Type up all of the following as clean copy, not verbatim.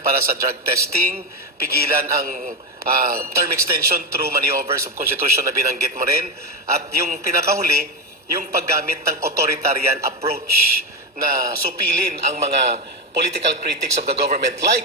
para sa drug testing, pigilan ang term extension through maneuvers of constitution na binanggit mo rin, at yung pinakahuli, yung paggamit ng authoritarian approach na supilin ang mga political critics of the government like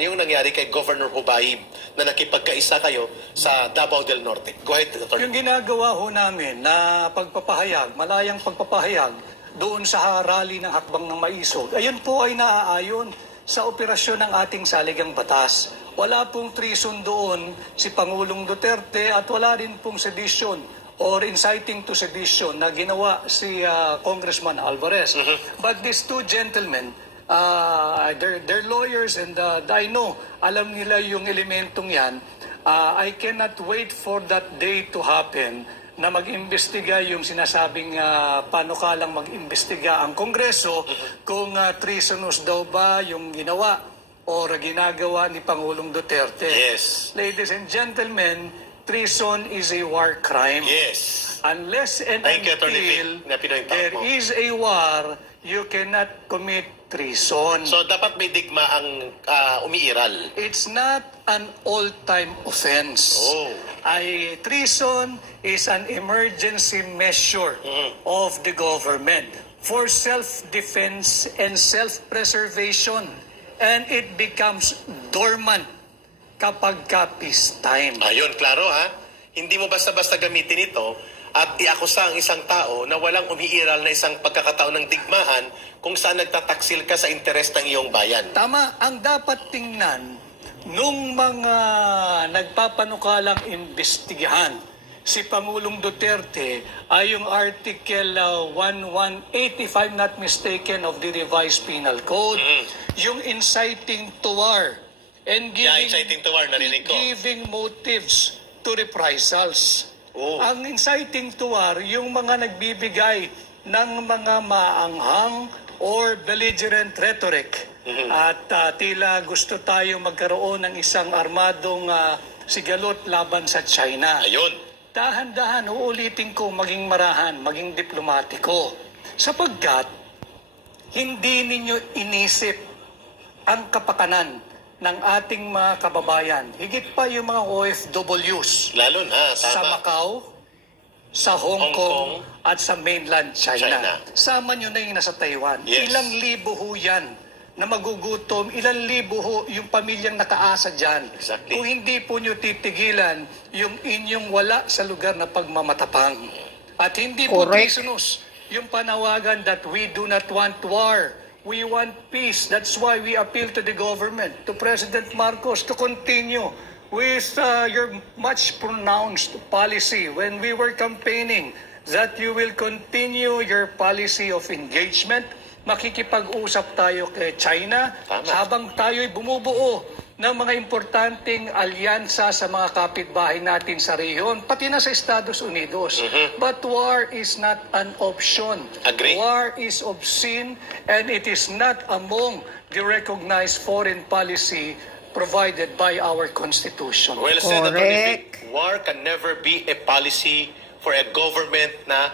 yung nangyari kay Governor Hubayib na nakipagkaisa kayo sa Davao del Norte. Go ahead, Dr. Yung ginagawa ho namin na pagpapahayag, malayang pagpapahayag doon sa rally ng Hakbang ng Maisog, ayun po ay naaayon sa operasyon ng ating saligang batas. Wala pong treason doon si Pangulong Duterte at wala rin pong sedition or inciting to sedition na ginawa si Congressman Alvarez. But these two gentlemen, they're lawyers and I know, alam nila yung elementong yan. I cannot wait for that day to happen na mag-imbestiga yung sinasabing panukalang mag-imbestiga ang Kongreso kung treasonous daw ba yung ginawa o ginagawa ni Pangulong Duterte. Yes. Ladies and gentlemen, treason is a war crime. Yes. Unless and until there is a war, you cannot commit treason. So dapat may digma ang umiiral. It's not an all-time offense. Oh. Treason is an emergency measure of the government for self-defense and self-preservation. And it becomes dormant kapag peace time. Ayun, klaro ha. Hindi mo basta-basta gamitin ito at iakusa ang isang tao na walang umiiral na isang pagkakataon ng digmaan kung saan nagtataksil ka sa interes ng iyong bayan. Tama, ang dapat tingnan nung mga nagpapanukalang imbestigahan si Pangulong Duterte ay yung Article 1180, if I'm not mistaken, of the Revised Penal Code, yung inciting to war and giving motives to reprisals. Oh. Ang inciting to war, yung mga nagbibigay ng mga maanghang or belligerent rhetoric. At tila gusto tayo magkaroon ng isang armadong sigalot laban sa China. Ayun. Dahan-dahan, uulitin ko, maging marahan, maging diplomatiko. Sapagkat, hindi ninyo inisip ang kapakanan ng ating mga kababayan. Higit pa yung mga OFWs. Lalo na, tama. Sa Macau, sa Hong Kong, at sa mainland China. Sama nyo na yung nasa Taiwan. Yes. Ilang libo ho yan na magugutom, ilang libo ho yung pamilyang nakaasa dyan. Exactly. Kung hindi po nyo titigilan yung inyong wala sa lugar na pagmamatapang. At hindi po treasonous yung panawagan that we do not want war. We want peace. That's why we appeal to the government, to President Marcos, to continue with your much pronounced policy when we were campaigning that you will continue your policy of engagement. Makikipag-usap tayo kay China. Tama. Habang tayo'y bumubuo ng mga importanteng alyansa sa mga kapitbahay natin sa rehiyon, pati na sa Estados Unidos. But war is not an option. Agree. War is obscene and it is not among the recognized foreign policy provided by our Constitution. Well said, Dr. Vic. War can never be a policy for a government na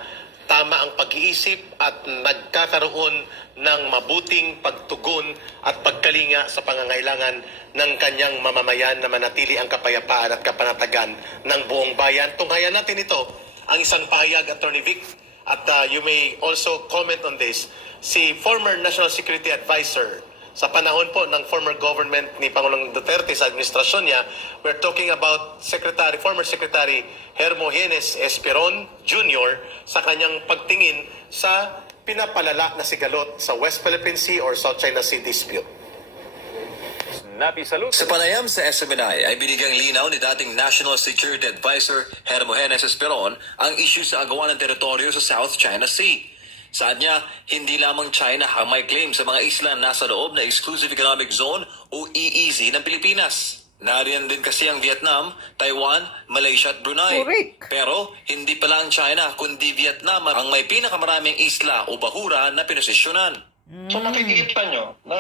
tama ang pag-iisip at nagkakaroon ng mabuting pagtugon at pagkalinga sa pangangailangan ng kanyang mamamayan na manatili ang kapayapaan at kapanatagan ng buong bayan. Tunghayan natin ito, ang isang pahayag, Attorney Vic, at you may also comment on this. Si former National Security Advisor sa panahon po ng former government ni Pangulong Duterte sa administrasyon niya, we're talking about former Secretary Hermogenes Esperon Jr. sa kanyang pagtingin sa pinapalala na sigalot sa West Philippine Sea or South China Sea dispute. Sa panayam sa SMNI ay binigyang linaw ni dating National Security Advisor Hermogenes Esperon ang issue sa agawan ng teritoryo sa South China Sea. Saad niya, hindi lamang China ang may claim sa mga isla nasa loob na Exclusive Economic Zone o EEZ ng Pilipinas. Nariyan din kasi ang Vietnam, Taiwan, Malaysia at Brunei. Correct. Pero hindi pala ang China kundi Vietnam ang may pinakamaraming isla o bahura na pinosisyonan. So nakikita nyo na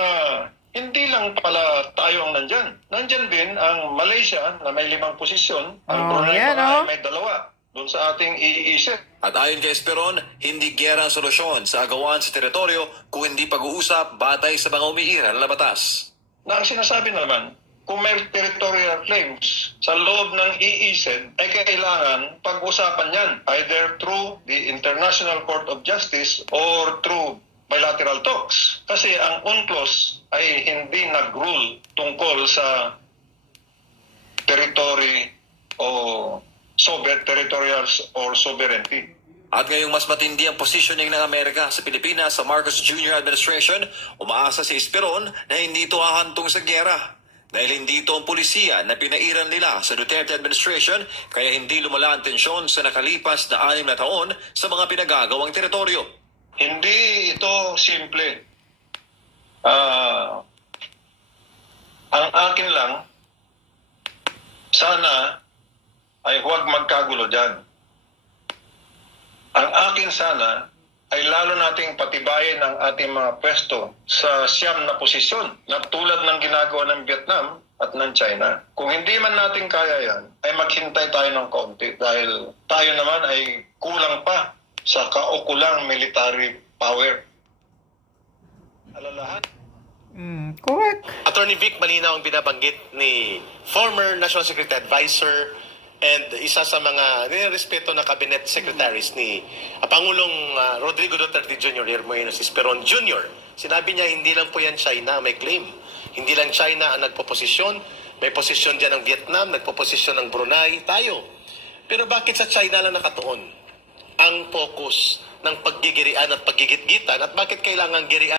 hindi lang pala tayo ang nandyan. Nandyan din ang Malaysia na may 5 posisyon, ang Brunei na may 2 doon sa ating EEZ. At ayon kay Esperon, hindi giyera ang solusyon sa agawan sa teritoryo kung hindi pag-uusap batay sa mga umiiral na batas. na ang sinasabi naman, kung may territorial claims sa loob ng EEZ, ay kailangan pag-usapan yan either through the International Court of Justice or through bilateral talks. Kasi ang UNCLOS ay hindi nag-rule tungkol sa territory o territorial or sovereignty. At ngayong mas matindi ang positioning ng Amerika sa Pilipinas sa Marcos Jr. administration, umaasa si Esperon na hindi ito hahantong sa gyera. Dahil hindi ito ang pulisiya na pinairan nila sa Duterte administration, kaya hindi lumala ang tensyon sa nakalipas na 6 na taon sa mga pinagagawang teritoryo. Hindi ito simple. Ang akin lang, sana ay huwag magkagulo dyan. Ang akin sana ay lalo nating patibayin ang ating mga pwesto sa siyam na posisyon na tulad ng ginagawa ng Vietnam at ng China. Kung hindi man natin kaya yan, ay maghintay tayo ng konti dahil tayo naman ay kulang pa sa kaukulang military power. Alalahan. Correct. Attorney Vic, malinaw ang binabanggit ni former National Security Advisor and isa sa mga nirespeto na cabinet secretaries ni Pangulong Rodrigo Duterte Jr. Hermogenes Esperon Jr. Sinabi niya hindi lang po yan China may claim. Hindi lang China ang nagpoposisyon. May posisyon dyan ng Vietnam, nagpoposisyon ng Brunei, tayo. Pero bakit sa China lang nakatuon ang focus ng paggigirian at paggigitgitan at bakit kailangan girian